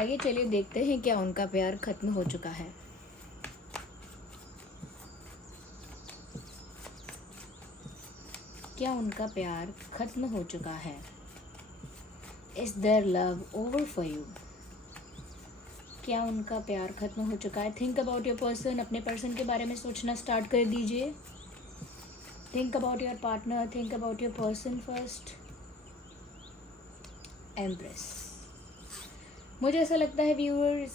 आइए चलिए देखते हैं क्या उनका प्यार खत्म हो चुका है। क्या उनका प्यार खत्म हो चुका है? Is their love over for you? क्या उनका प्यार खत्म हो चुका है? Think about your person. अपने पर्सन के बारे में सोचना स्टार्ट कर दीजिए। Think about your partner, think about your person first. Empress. मुझे ऐसा लगता है व्यूअर्स,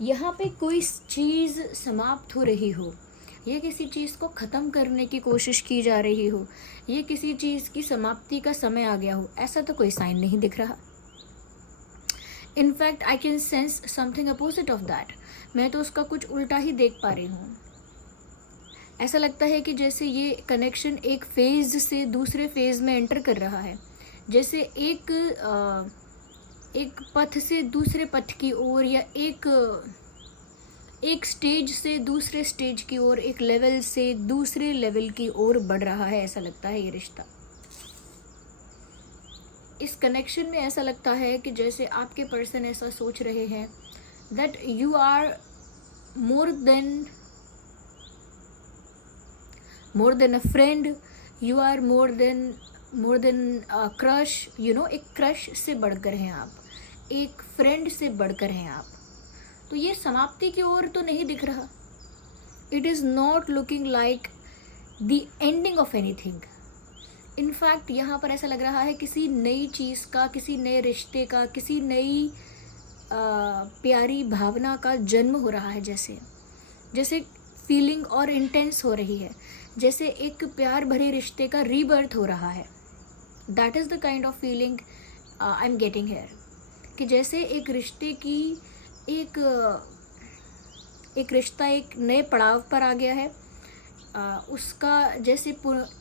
यहाँ पे कोई चीज़ समाप्त हो रही हो, या किसी चीज़ को ख़त्म करने की कोशिश की जा रही हो, या किसी चीज़ की समाप्ति का समय आ गया हो, ऐसा तो कोई साइन नहीं दिख रहा। In fact I can sense something opposite of that. मैं तो उसका कुछ उल्टा ही देख पा रही हूँ। ऐसा लगता है कि जैसे ये कनेक्शन एक फेज से दूसरे फेज में एंटर कर रहा है, जैसे एक पथ से दूसरे पथ की ओर, या एक स्टेज से दूसरे स्टेज की ओर, एक लेवल से दूसरे लेवल की ओर बढ़ रहा है। ऐसा लगता है ये रिश्ता। इस कनेक्शन में ऐसा लगता है कि जैसे आपके पर्सन ऐसा सोच रहे हैं that you are more than a friend, you are more than crush, you know. एक क्रश से बढ़कर हैं आप, एक फ्रेंड से बढ़कर हैं आप। तो ये समाप्ति की ओर तो नहीं दिख रहा। It is not looking like the ending of anything. In fact यहाँ पर ऐसा लग रहा है किसी नई चीज़ का, किसी नए रिश्ते का, किसी नई प्यारी भावना का जन्म हो रहा है। जैसे फीलिंग और इंटेंस हो रही है, जैसे एक प्यार भरे रिश्ते का रीबर्थ हो रहा है। That is the kind of feeling I am getting hair. कि जैसे एक रिश्ते की एक रिश्ता एक नए पड़ाव पर आ गया है, उसका जैसे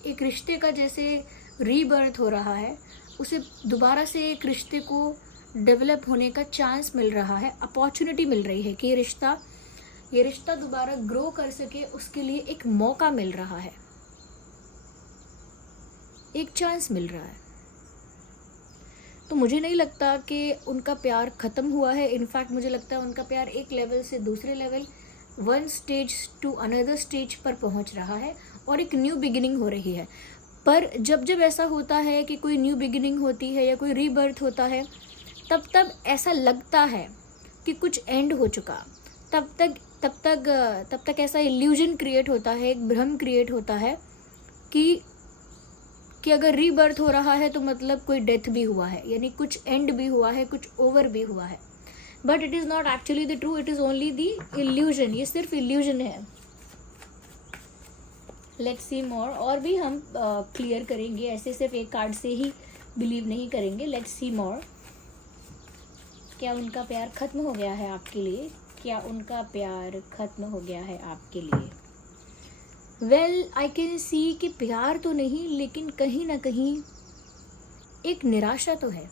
एक रिश्ते का जैसे रीबर्थ हो रहा है, उसे दोबारा से एक रिश्ते को डेवलप होने का चांस मिल रहा है, अपॉर्चुनिटी मिल रही है कि ये रिश्ता दोबारा ग्रो कर सके, उसके लिए एक मौका मिल रहा है, एक चांस मिल रहा है। तो मुझे नहीं लगता कि उनका प्यार ख़त्म हुआ है। इनफैक्ट मुझे लगता है उनका प्यार एक लेवल से दूसरे level, one stage to another stage पर पहुंच रहा है और एक न्यू बिगिनिंग हो रही है। पर जब ऐसा होता है कि कोई न्यू बिगिनिंग होती है या कोई रीबर्थ होता है, तब ऐसा लगता है कि कुछ एंड हो चुका। तब तक ऐसा इल्यूजन क्रिएट होता है, एक भ्रम क्रिएट होता है कि अगर रीबर्थ हो रहा है तो मतलब कोई डेथ भी हुआ है, यानी कुछ एंड भी हुआ है, कुछ ओवर भी हुआ है। But it is not actually the true, it is only the illusion. ये सिर्फ इल्यूजन है। लेट्स सी मोर। और भी हम क्लियर करेंगे, ऐसे सिर्फ एक कार्ड से ही बिलीव नहीं करेंगे। लेट्स सी मोर। क्या उनका प्यार खत्म हो गया है आपके लिए? क्या उनका प्यार खत्म हो गया है आपके लिए? वेल, आई कैन सी कि प्यार तो नहीं, लेकिन कहीं ना कहीं एक निराशा तो है।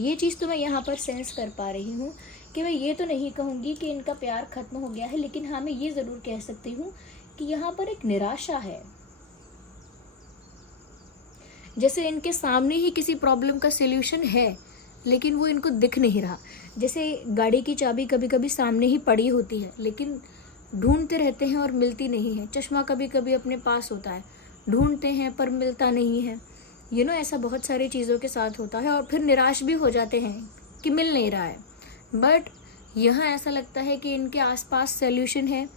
ये चीज़ तो मैं यहाँ पर सेंस कर पा रही हूँ कि मैं ये तो नहीं कहूँगी कि इनका प्यार खत्म हो गया है, लेकिन हाँ, मैं ये ज़रूर कह सकती हूँ कि यहाँ पर एक निराशा है। जैसे इनके सामने ही किसी प्रॉब्लम का सॉल्यूशन है, लेकिन वो इनको दिख नहीं रहा। जैसे गाड़ी की चाबी कभी कभी सामने ही पड़ी होती है, लेकिन ढूंढते रहते हैं और मिलती नहीं है। चश्मा कभी कभी अपने पास होता है, ढूंढते हैं पर मिलता नहीं है। ऐसा बहुत सारी चीज़ों के साथ होता है और फिर निराश भी हो जाते हैं कि मिल नहीं रहा है। बट यहाँ ऐसा लगता है कि इनके आसपास सॉल्यूशन है।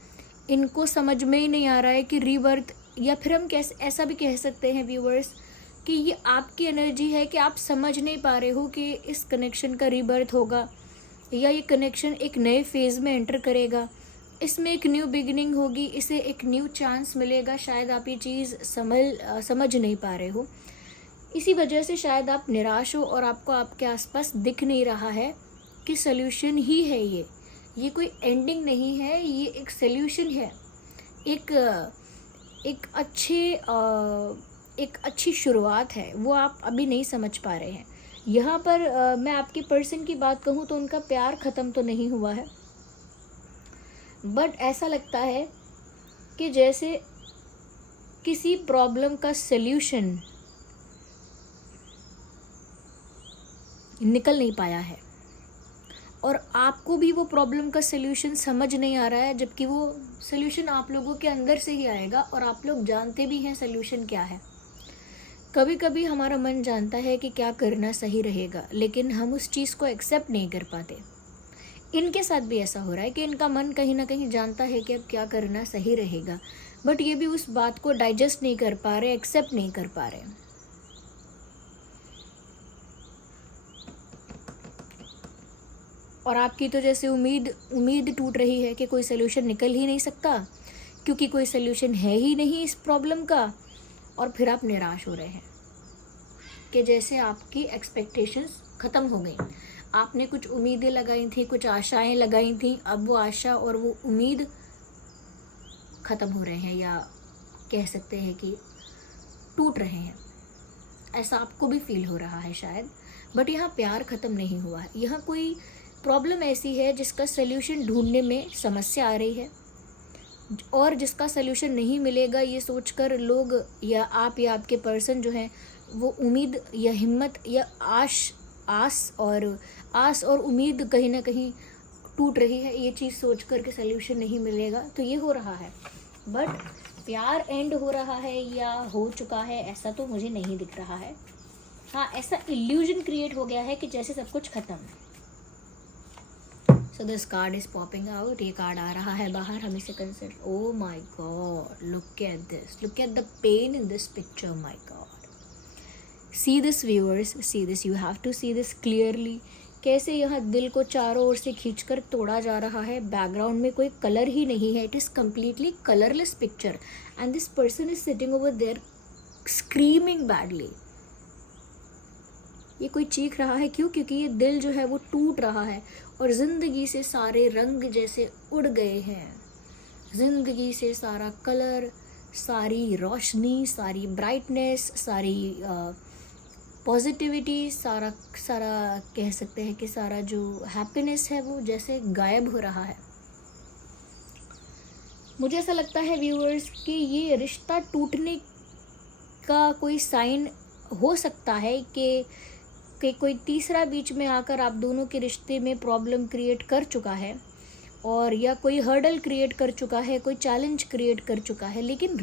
इनको समझ में ही नहीं आ रहा है कि रीबर्थ, या फिर हम कैसे ऐसा भी कह सकते हैं व्यूवर्स कि ये आपकी एनर्जी है कि आप समझ नहीं पा रहे हो कि इस कनेक्शन का रीबर्थ होगा, या ये कनेक्शन एक नए फेज़ में एंटर करेगा, इसमें एक न्यू बिगिनिंग होगी, इसे एक न्यू चांस मिलेगा। शायद आप ये चीज़ समझ नहीं पा रहे हो। इसी वजह से शायद आप निराश हो और आपको आपके आसपास दिख नहीं रहा है कि सल्यूशन ही है ये कोई एंडिंग नहीं है, ये एक सल्यूशन है, एक अच्छी शुरुआत है। वो आप अभी नहीं समझ पा रहे हैं। यहाँ पर मैं आपके पर्सन की बात कहूँ तो उनका प्यार ख़त्म तो नहीं हुआ है, बट ऐसा लगता है कि जैसे किसी प्रॉब्लम का सल्यूशन निकल नहीं पाया है, और आपको भी वो प्रॉब्लम का सल्यूशन समझ नहीं आ रहा है, जबकि वो सल्यूशन आप लोगों के अंदर से ही आएगा और आप लोग जानते भी हैं सल्यूशन क्या है। कभी कभी हमारा मन जानता है कि क्या करना सही रहेगा, लेकिन हम उस चीज़ को एक्सेप्ट नहीं कर पाते। इनके साथ भी ऐसा हो रहा है कि इनका मन कहीं ना कहीं जानता है कि अब क्या करना सही रहेगा, बट ये भी उस बात को डाइजेस्ट नहीं कर पा रहे, एक्सेप्ट नहीं कर पा रहे। और आपकी तो जैसे उम्मीद टूट रही है कि कोई सल्यूशन निकल ही नहीं सकता, क्योंकि कोई सल्यूशन है ही नहीं इस प्रॉब्लम का, और फिर आप निराश हो रहे हैं कि जैसे आपकी एक्सपेक्टेशंस ख़त्म हो गई। आपने कुछ उम्मीदें लगाई थी, कुछ आशाएं लगाई थी, अब वो आशा और वो उम्मीद ख़त्म हो रहे हैं, या कह सकते हैं कि टूट रहे हैं। ऐसा आपको भी फील हो रहा है शायद, बट यहाँ प्यार ख़त्म नहीं हुआ है। यहाँ कोई प्रॉब्लम ऐसी है जिसका सल्यूशन ढूंढने में समस्या आ रही है, और जिसका सल्यूशन नहीं मिलेगा ये सोचकर लोग या आप या आपके पर्सन जो हैं वो उम्मीद या हिम्मत या आस और उम्मीद कहीं ना कहीं टूट रही है, ये चीज़ सोचकर के सल्यूशन नहीं मिलेगा, तो ये हो रहा है। बट प्यार एंड हो रहा है या हो चुका है ऐसा तो मुझे नहीं दिख रहा है। हाँ, ऐसा इल्यूजन क्रिएट हो गया है कि जैसे सब कुछ खत्म है। So this card is popping out, ये कार्ड आ रहा है बाहर, हम इसे consider. Oh my god, look at this, look at the pain in this picture, my god. See this viewers, see this, you have to see this clearly. कैसे यहाँ दिल को चारों ओर से खींचकर तोड़ा जा रहा है। बैकग्राउंड में कोई कलर ही नहीं है, it is completely colourless picture, and this person is sitting over there screaming badly. ये कोई चीख रहा है, क्यों? क्योंकि ये दिल जो है वो टूट रहा है और ज़िंदगी से सारे रंग जैसे उड़ गए हैं। ज़िंदगी से सारा कलर, सारी रोशनी, सारी ब्राइटनेस, सारी पॉजिटिविटी, सारा कह सकते हैं कि सारा जो हैप्पीनेस है वो जैसे गायब हो रहा है। मुझे ऐसा लगता है व्यूअर्स कि ये रिश्ता टूटने का कोई साइन हो सकता है कि कोई तीसरा बीच में आकर आप दोनों के रिश्ते में प्रॉब्लम क्रिएट कर चुका है, और या कोई हर्डल क्रिएट कर चुका है, कोई चैलेंज क्रिएट कर चुका है। लेकिन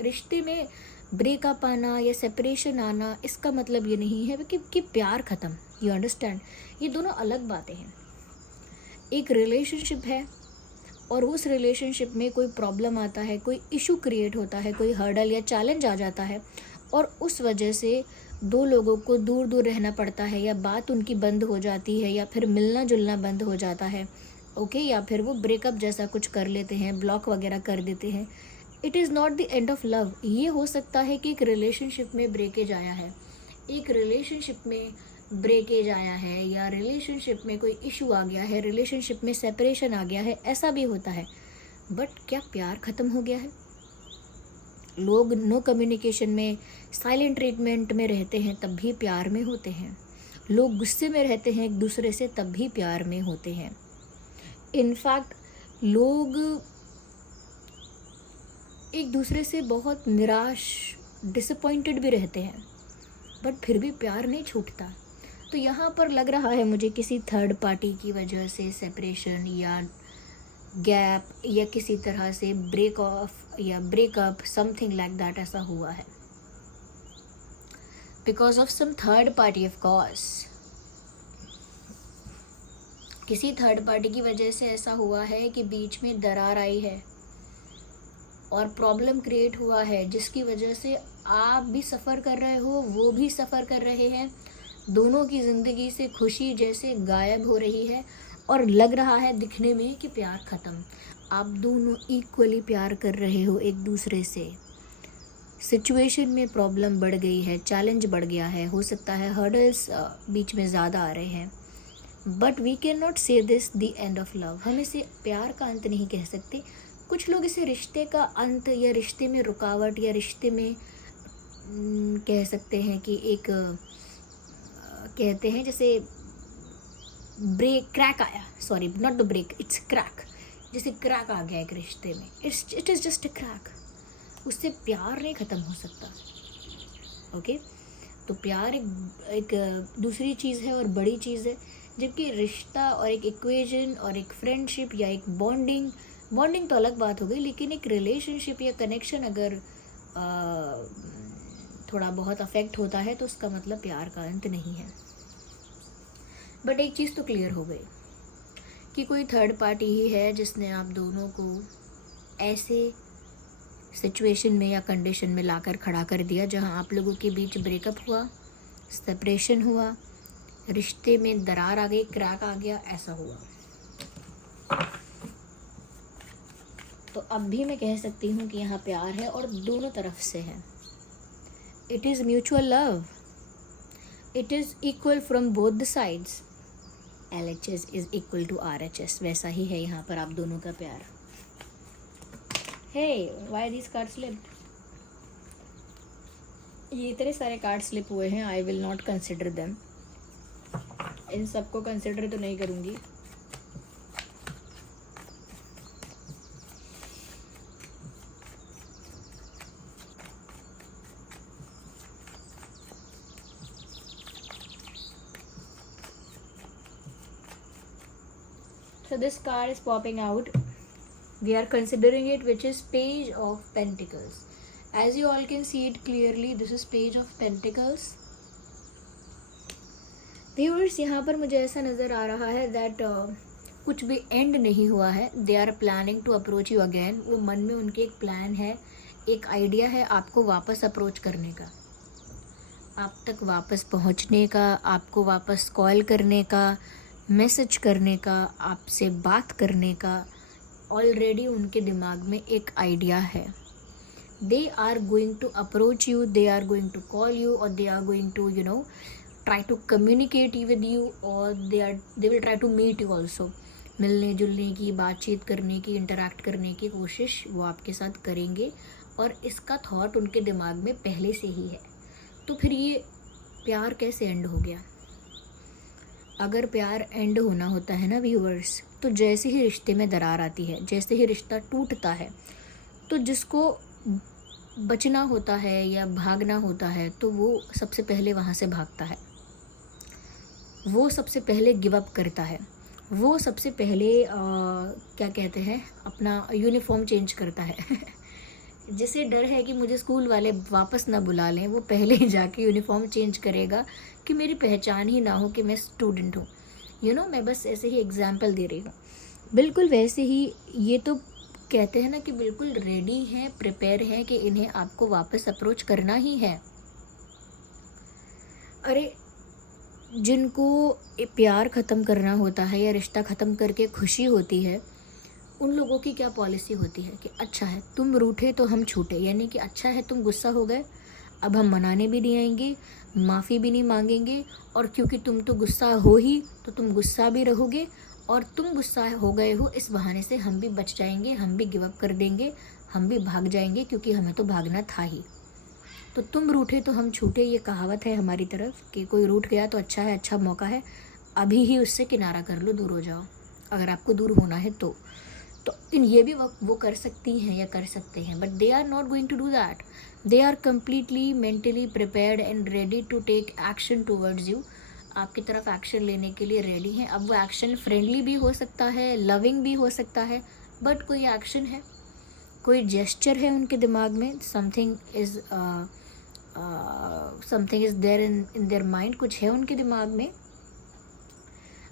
रिश्ते में ब्रेकअप आना या सेपरेशन आना, इसका मतलब ये नहीं है कि प्यार ख़त्म। यू अंडरस्टैंड, ये दोनों अलग बातें हैं। एक रिलेशनशिप है और उस रिलेशनशिप में कोई प्रॉब्लम आता है, कोई इशू क्रिएट होता है, कोई हर्डल या चैलेंज आ जाता है, और उस वजह से दो लोगों को दूर दूर रहना पड़ता है, या बात उनकी बंद हो जाती है, या फिर मिलना जुलना बंद हो जाता है, ओके, या फिर वो ब्रेकअप जैसा कुछ कर लेते हैं, ब्लॉक वगैरह कर देते हैं। It is not the end of love. ये हो सकता है कि एक रिलेशनशिप में ब्रेकेज आया है, एक रिलेशनशिप में ब्रेकेज आया है, या रिलेशनशिप में कोई इशू आ गया है, रिलेशनशिप में सेपरेशन आ गया है, ऐसा भी होता है। बट क्या प्यार ख़त्म हो गया है? लोग नो कम्युनिकेशन में, साइलेंट ट्रीटमेंट में रहते हैं तब भी प्यार में होते हैं। लोग गुस्से में रहते हैं एक दूसरे से तब भी प्यार में होते हैं। इनफैक्ट लोग एक दूसरे से बहुत निराश, डिसअपॉइंटेड भी रहते हैं, बट फिर भी प्यार नहीं छूटता। तो यहाँ पर लग रहा है मुझे किसी थर्ड पार्टी की वजह से सेपरेशन या गैप या किसी तरह से ब्रेक ऑफ या ब्रेकअप, समथिंग लाइक दैट ऐसा हुआ है, because of some third party. Of course किसी थर्ड पार्टी की वजह से ऐसा हुआ है कि बीच में दरार आई है और प्रॉब्लम क्रिएट हुआ है, जिसकी वजह से आप भी सफ़र कर रहे हो, वो भी सफ़र कर रहे हैं। दोनों की ज़िंदगी से खुशी जैसे गायब हो रही है, और लग रहा है दिखने में कि प्यार ख़त्म। आप दोनों इक्वली प्यार कर रहे हो एक दूसरे से। सिचुएशन में प्रॉब्लम बढ़ गई है, चैलेंज बढ़ गया है, हो सकता है हर्डल्स बीच में ज़्यादा आ रहे हैं, बट वी कैन नॉट से this the end of love. हम इसे प्यार का अंत नहीं कह सकते। कुछ लोग इसे रिश्ते का अंत या रिश्ते में रुकावट या रिश्ते में कह सकते हैं कि एक कहते हैं जैसे क्रैक आया, sorry not the break, it's crack, जैसे क्रैक आ गया एक रिश्ते में, it is just a crack. उससे प्यार नहीं ख़त्म हो सकता, ओके। तो प्यार एक दूसरी चीज़ है और बड़ी चीज़ है, जबकि रिश्ता और एक इक्वेशन और एक फ्रेंडशिप या एक बॉन्डिंग तो अलग बात हो गई, लेकिन एक रिलेशनशिप या कनेक्शन अगर थोड़ा बहुत अफेक्ट होता है तो उसका मतलब प्यार का अंत नहीं है। बट एक चीज़ तो क्लियर हो गई कि कोई थर्ड पार्टी ही है जिसने आप दोनों को ऐसे सिचुएशन में या कंडीशन में लाकर खड़ा कर दिया जहां आप लोगों के बीच ब्रेकअप हुआ, सेपरेशन हुआ, रिश्ते में दरार आ गई, क्रैक आ गया, ऐसा हुआ। तो अब भी मैं कह सकती हूँ कि यहाँ प्यार है और दोनों तरफ से है। It is mutual love, it is equal from both the sides. LHS is equal to RHS, वैसा ही है यहाँ पर आप दोनों का प्यार। Hey why this card slipped? ये इतने सारे कार्ड स्लिप हुए हैं, I will not consider them. इन सबको कंसिडर तो नहीं करूँगी। So this card is popping out. We are considering it, which is Page of Pentacles. As you all can see it clearly, this is Page of Pentacles. Viewers, यहाँ पर मुझे ऐसा नज़र आ रहा है that कुछ भी एंड नहीं हुआ है। They are planning to approach you again. वो मन में उनके एक प्लान है, एक आइडिया है आपको वापस अप्रोच करने का, आप तक वापस पहुँचने का, आपको वापस कॉल करने का, मैसेज करने का, आपसे बात करने का। ऑलरेडी उनके दिमाग में एक आइडिया है। They are going to approach you, they are going to call you, और they are going to try to communicate with you, और they will try to meet you also. मिलने जुलने की, बातचीत करने की, इंटरेक्ट करने की कोशिश वो आपके साथ करेंगे, और इसका थॉट उनके दिमाग में पहले से ही है। तो फिर ये प्यार कैसे एंड हो गया? अगर प्यार एंड होना होता है ना व्यूअर्स, तो जैसे ही रिश्ते में दरार आती है, जैसे ही रिश्ता टूटता है, तो जिसको बचना होता है या भागना होता है तो वो सबसे पहले वहाँ से भागता है, वो सबसे पहले गिव अप करता है, वो सबसे पहले क्या कहते हैं, अपना यूनिफॉर्म चेंज करता है। जिसे डर है कि मुझे स्कूल वाले वापस ना बुला लें, वो पहले ही जाके यूनिफॉर्म चेंज करेगा कि मेरी पहचान ही ना हो कि मैं स्टूडेंट हूँ। मैं बस ऐसे ही एग्जाम्पल दे रही हूँ। बिल्कुल वैसे ही ये तो कहते हैं ना कि बिल्कुल रेडी हैं, प्रिपेयर हैं कि इन्हें आपको वापस अप्रोच करना ही है। अरे जिनको प्यार ख़त्म करना होता है या रिश्ता ख़त्म करके खुशी होती है, उन लोगों की क्या पॉलिसी होती है कि अच्छा है तुम रूठे तो हम छूटे, यानी कि अच्छा है तुम गुस्सा हो गए, अब हम मनाने भी नहीं आएंगे, माफ़ी भी नहीं मांगेंगे, और क्योंकि तुम तो गुस्सा हो ही तो तुम गुस्सा भी रहोगे, और तुम गुस्सा हो गए हो इस बहाने से हम भी बच जाएंगे, हम भी गिव अप कर देंगे, हम भी भाग जाएंगे, क्योंकि हमें तो भागना था ही। तो तुम रूठे तो हम छूटे, ये कहावत है हमारी तरफ कि कोई रूठ गया तो अच्छा है, अच्छा मौका है, अभी ही उससे किनारा कर लो, दूर हो जाओ अगर आपको दूर होना है तो ये भी वो कर सकती हैं या कर सकते हैं, but they are not going to do that. They are completely mentally prepared and ready to take action towards you, आपकी तरफ एक्शन लेने के लिए रेडी हैं। अब वो एक्शन फ्रेंडली भी हो सकता है, लविंग भी हो सकता है, बट कोई एक्शन है, कोई जेस्चर है उनके दिमाग में, something is there in their mind, कुछ है उनके दिमाग में।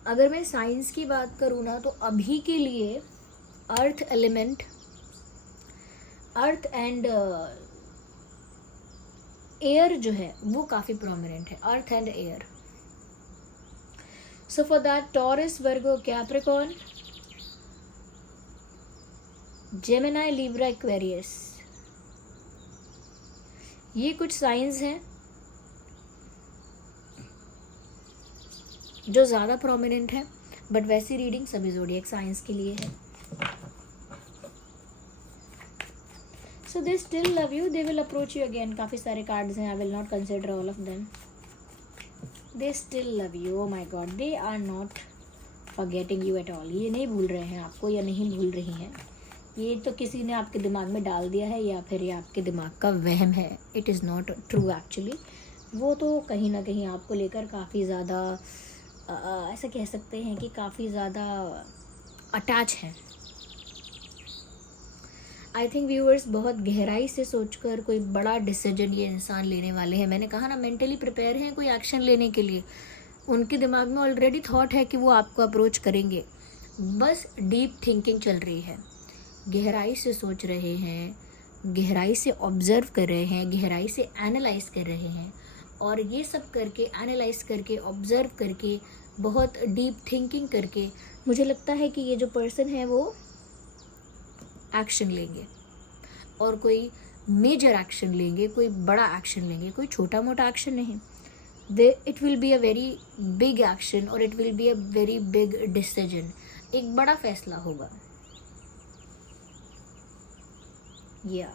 अगर मैं साइंस की बात करूँ ना, तो अभी के लिए earth element, earth and air जो है वो काफ़ी प्रोमिनेंट है, earth and air. So for that taurus, Virgo, Capricorn, Gemini, Libra, Aquarius, ये कुछ साइंस हैं जो ज़्यादा प्रोमिनेंट है, बट वैसी रीडिंग सभी ज़ोडिएक साइंस के लिए है। So they still love you, they will approach you again. काफ़ी सारे कार्ड्स हैं, I will not consider all of them. They still love you, oh my God, they are not forgetting you at all. ये नहीं भूल रहे हैं आपको या नहीं भूल रही हैं, ये तो किसी ने आपके दिमाग में डाल दिया है या फिर ये आपके दिमाग का वहम है। It is not true actually. वो तो कहीं ना कहीं आपको लेकर काफ़ी ज़्यादा ऐसा कह सकते हैं कि काफ़ी ज़्यादा अटैच हैं। आई थिंक व्यूअर्स बहुत गहराई से सोचकर कोई बड़ा डिसीजन ये इंसान लेने वाले हैं। मैंने कहा ना, मेंटली प्रिपेयर हैं कोई एक्शन लेने के लिए। उनके दिमाग में ऑलरेडी थॉट है कि वो आपको अप्रोच करेंगे, बस डीप थिंकिंग चल रही है। गहराई से सोच रहे हैं, गहराई से ऑब्जर्व कर रहे हैं, गहराई से एनालाइज कर रहे हैं, और ये सब करके, एनालाइज करके, ऑब्जर्व करके, बहुत डीप थिंकिंग करके मुझे लगता है कि ये जो पर्सन है वो एक्शन लेंगे, और कोई मेजर एक्शन लेंगे, कोई बड़ा एक्शन लेंगे, कोई छोटा मोटा एक्शन नहीं। It will be a very big action, और it will be a very big decision. एक बड़ा फैसला होगा। या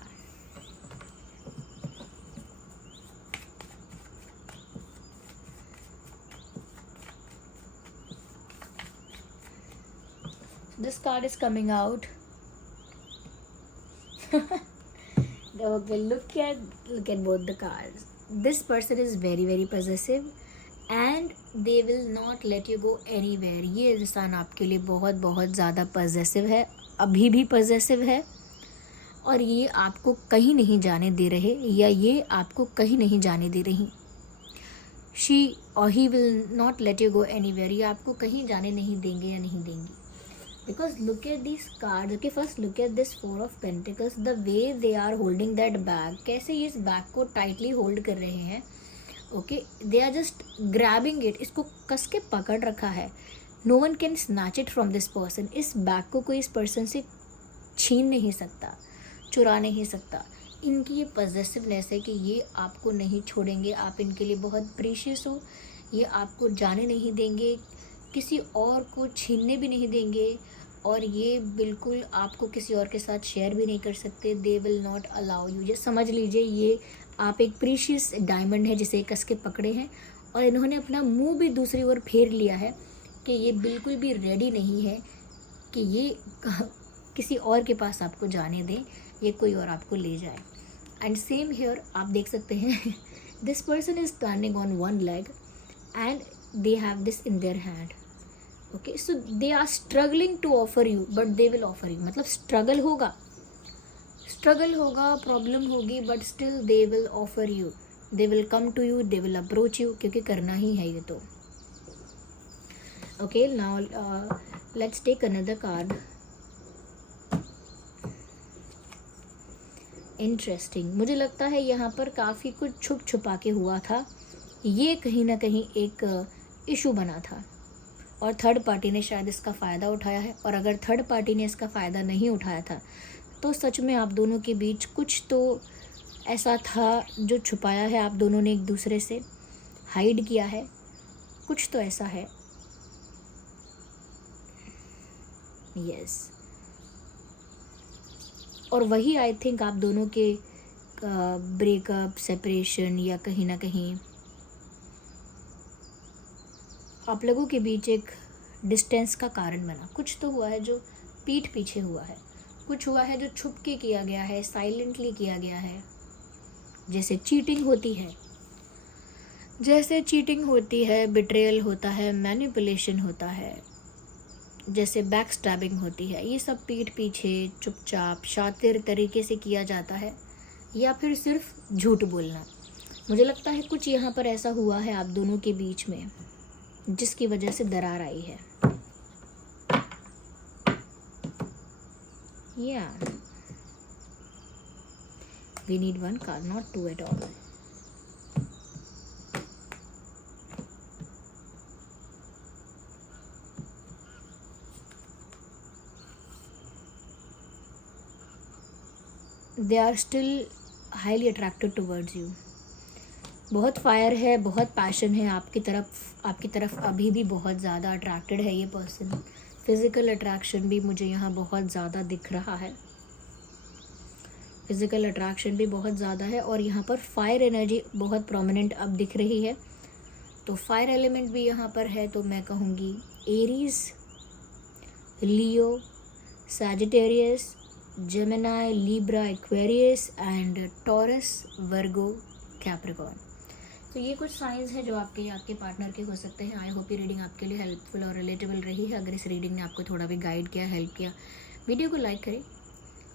this card is coming out. Okay, look at both the cards. This person is very very possessive and they will not let you go anywhere. ये इंसान आपके लिए बहुत बहुत ज़्यादा possessive है, अभी भी possessive है, और ये आपको कहीं नहीं जाने दे रहे, या ये आपको कहीं नहीं जाने दे रही। शी और he will not let you go anywhere. ये आपको कहीं जाने नहीं देंगे या नहीं देंगी। Because look at these cards. Okay, first look at this Four of Pentacles. The way they are holding that bag. कैसे ये इस बैग को टाइटली होल्ड कर रहे हैं। Okay, they are just grabbing it. इसको कस के पकड़ रखा है। No one can snatch it from this person. इस बैग को कोई इस पर्सन से छीन नहीं सकता, चुरा नहीं सकता। इनकी ये पॉजेसिवनेस है कि ये आपको नहीं छोड़ेंगे, आप इनके लिए बहुत प्रीशियस हो। ये आपको जाने नहीं देंगे, किसी और को छीनने भी नहीं देंगे, और ये बिल्कुल आपको किसी और के साथ शेयर भी नहीं कर सकते। They will not allow you. ये समझ लीजिए, ये आप एक प्रीशियस डायमंड है जिसे कस के पकड़े हैं, और इन्होंने अपना मुंह भी दूसरी ओर फेर लिया है कि ये बिल्कुल भी रेडी नहीं है कि ये किसी और के पास आपको जाने दें, ये कोई और आपको ले जाए। एंड सेम हियर आप देख सकते हैं, this person is standing on one leg and they have this in their hand. Okay, so they are struggling to offer you, but they will offer you. मतलब struggle होगा, problem होगी, but still they will offer you. They will come to you, they will approach you, क्योंकि करना ही है ये तो। Okay, now let's take another card. Interesting. मुझे लगता है यहाँ पर काफ़ी कुछ छुप छुपा के हुआ था। ये कहीं ना कहीं एक इशू बना था, और थर्ड पार्टी ने शायद इसका फ़ायदा उठाया है। और अगर थर्ड पार्टी ने इसका फ़ायदा नहीं उठाया था तो सच में आप दोनों के बीच कुछ तो ऐसा था जो छुपाया है, आप दोनों ने एक दूसरे से हाइड किया है, कुछ तो ऐसा है। यस, और वही आई थिंक आप दोनों के ब्रेकअप, सेपरेशन, या कहीं ना कहीं आप लोगों के बीच एक डिस्टेंस का कारण बना। कुछ तो हुआ है जो पीठ पीछे हुआ है, कुछ हुआ है जो छुप के किया गया है, साइलेंटली किया गया है। जैसे चीटिंग होती है, बिट्रेयल होता है, मैनिपुलेशन होता है, जैसे बैक स्टैबिंग होती है। ये सब पीठ पीछे चुपचाप शातिर तरीके से किया जाता है, या फिर सिर्फ झूठ बोलना। मुझे लगता है कुछ यहाँ पर ऐसा हुआ है आप दोनों के बीच में जिसकी वजह से दरार आई है। Yeah we need one card, not two at all. They are still highly attracted towards you. बहुत फायर है, बहुत पैशन है आपकी तरफ अभी भी बहुत ज़्यादा अट्रैक्टेड है ये पर्सन। फिज़िकल अट्रैक्शन भी मुझे यहाँ बहुत ज़्यादा दिख रहा है, फिज़िकल अट्रैक्शन भी बहुत ज़्यादा है, और यहाँ पर फायर एनर्जी बहुत प्रोमिनेंट अब दिख रही है। तो फायर एलिमेंट भी यहाँ पर है, तो मैं कहूँगी Aries, Leo, Sagittarius, Gemini, Libra, Aquarius and taurus, Virgo, Capricorn. तो ये कुछ साइंस है जो आपके पार्टनर के हो सकते हैं। आई होप ये रीडिंग आपके लिए हेल्पफुल और रिलेटेबल रही है। अगर इस रीडिंग ने आपको थोड़ा भी गाइड किया, हेल्प किया, वीडियो को लाइक करें,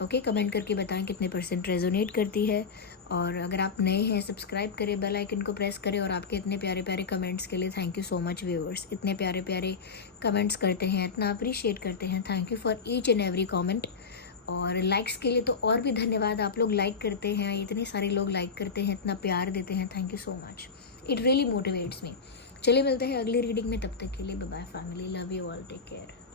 ओके। कमेंट करके बताएं कितने % रेजोनेट करती है। और अगर आप नए हैं, सब्सक्राइब करें, बेल आइकन को प्रेस करें। और आपके इतने प्यारे प्यारे कमेंट्स के लिए thank you so much viewers. इतने प्यारे प्यारे कमेंट्स करते हैं, इतना अप्रिशिएट करते हैं। Thank you for each and every comment. और लाइक्स के लिए तो और भी धन्यवाद। आप लोग लाइक करते हैं, इतने सारे लोग लाइक करते हैं, इतना प्यार देते हैं। Thank you so much, it really motivates me. चलिए मिलते हैं अगली रीडिंग में, तब तक के लिए bye bye family, love you all, take care.